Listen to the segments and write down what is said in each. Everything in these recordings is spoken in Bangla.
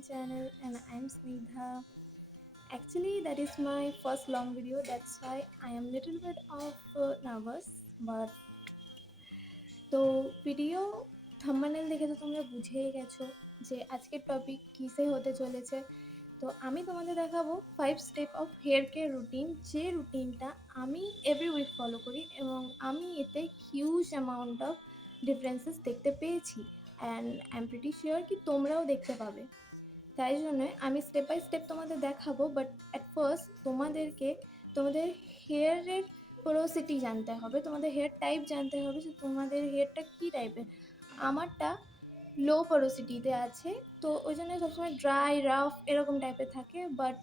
channel and I'm Snigdha. Actually, that is my first long video. That's why I am little bit of uh, nervous. But তো ভিডিও থাম্বনেল দেখে তো তোমরা বুঝেই গেছো যে আজকের টপিক কিসে হতে চলেছে তো আমি তোমাদের দেখাবো five step of hair care routine যে রুটিনটা আমি এভরি উইক ফলো করি এবং আমি এতে হিউজ অ্যামাউন্ট অফ ডিফারেন্সেস দেখতে পেয়েছি and I am pretty sure কি তোমরাও দেখতে পাবে তাই জন্য আমি স্টেপ বাই স্টেপ তোমাদের দেখাবো বাট অ্যাট ফার্স্ট তোমাদেরকে, তোমাদের হেয়ারের পোরোসিটি জানতে হবে, তোমাদের হেয়ার টাইপ জানতে হবে যে তোমাদের হেয়ারটা কী টাইপের আমারটা লো পোরোসিটিতে আছে, তো ওই জন্য সবসময় ড্রাই রাফ এরকম টাইপের থাকে বাট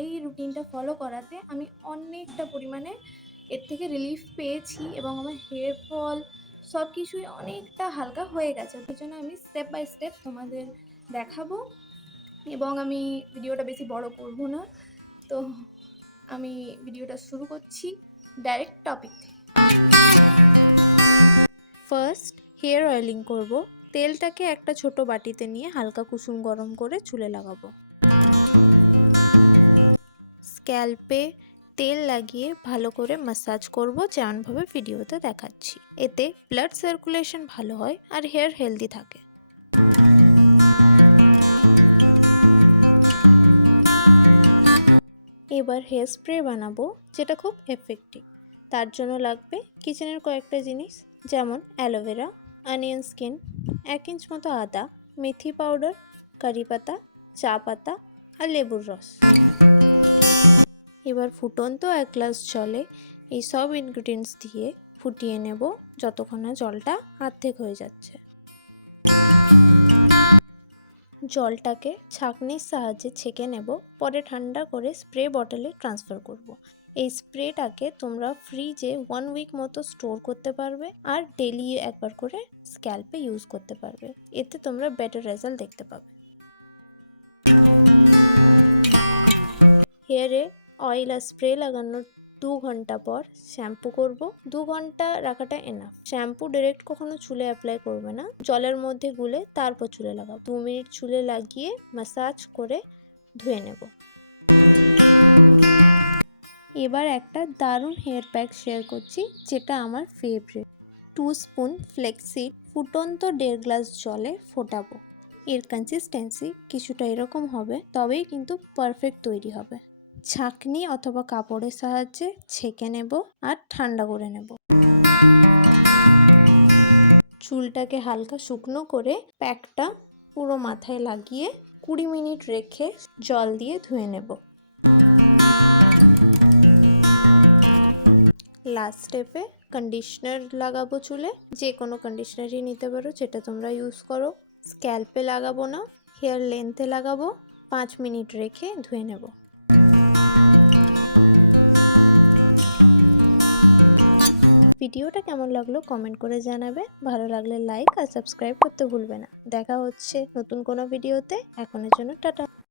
এই রুটিনটা ফলো করাতে আমি অনেকটা পরিমাণে এর থেকে রিলিফ পেয়েছি এবং আমার হেয়ার ফল সব কিছুই অনেকটা হালকা হয়ে গেছে। ওই জন্য আমি স্টেপ বাই স্টেপ তোমাদের দেখাবো। এবং আমি ভিডিওটা বেশি বড় করব না। তো আমি ভিডিওটা শুরু করছি direct topic first hair oiling করব। তেলটাকে একটা ছোট বাটিতে নিয়ে হালকা কুসুম গরম করে চুলে লাগাবো। স্ক্যাল্পে তেল লাগিয়ে ভালো করে ম্যাসাজ করব, যেমনভাবে ভিডিওতে দেখাচ্ছি। এতে ব্লাড সার্কুলেশন ভালো হয় আর হেয়ার হেলদি থাকে। এবার হেয়ার স্প্রে বানাবো, যেটা খুব এফেক্টিভ তার জন্য লাগবে কিচেনের কয়েকটা জিনিস, যেমন অ্যালোভেরা, অনিয়ন স্কিন, এক ইঞ্চ মতো আদা, মেথি পাউডার, কারি পাতা, চা পাতা আর লেবুর রস। এবার ফুটন্ত এক গ্লাস জলে এই সব ইনগ্রিডিয়েন্টস দিয়ে ফুটিয়ে নেব, যতক্ষণ না জলটা আর্ধেক হয়ে যাচ্ছে। জলটাকে ছাঁকনির সাহায্যে ছেঁকে নেব, পরে ঠান্ডা করে স্প্রে বটলে ট্রান্সফার করব। এই স্প্রেটাকে তোমরা ফ্রিজে ওয়ান উইক মতো স্টোর করতে পারবে আর ডেলি একবার করে স্ক্যাল্পে ইউজ করতে পারবে এতে তোমরা বেটার রেজাল্ট দেখতে পাবে হেয়ারে অয়েল আর স্প্রে লাগানোর দু ঘণ্টা পর শ্যাম্পু করব। দু ঘণ্টা রাখাটা এনাফ শ্যাম্পু ডিরেক্ট কখনো চুলে অ্যাপ্লাই করবে না। জলের মধ্যে গুলে তারপর চুলে লাগাবো। দু মিনিট চুলে লাগিয়ে ম্যাসাজ করে ধুয়ে নেব। এবার একটা দারুণ হেয়ার প্যাক শেয়ার করছি, যেটা আমার ফেভারিট টু স্পুন ফ্লেক্সিড ফুটন্ত দেড় গ্লাস জলে ফোটাবো। এর কনসিস্টেন্সি কিছুটা এরকম হবে, তবেই কিন্তু পারফেক্ট তৈরি হবে। ছাঁকনি অথবা কাপড়ের সাহায্যে ছেঁকে নেব আর ঠান্ডা করে নেব। চুলটাকে হালকা শুকনো করে প্যাকটা পুরো মাথায় লাগিয়ে কুড়ি মিনিট রেখে জল দিয়ে ধুয়ে নেব। লাস্ট স্টেপে কন্ডিশনার লাগাবো চুলে। যে কোনো কন্ডিশনারই নিতে পারো, যেটা তোমরা ইউজ করো। স্ক্যাল্পে লাগাবো না, হেয়ার লেন্থে লাগাবো। পাঁচ মিনিট রেখে ধুয়ে নেব। ভিডিওটা কেমন লাগল কমেন্ট করে জানাবে। ভালো লাগলে লাইক আর সাবস্ক্রাইব করতে ভুলবে না। দেখা হচ্ছে নতুন কোনো ভিডিওতে। এখনের জন্য টাটা।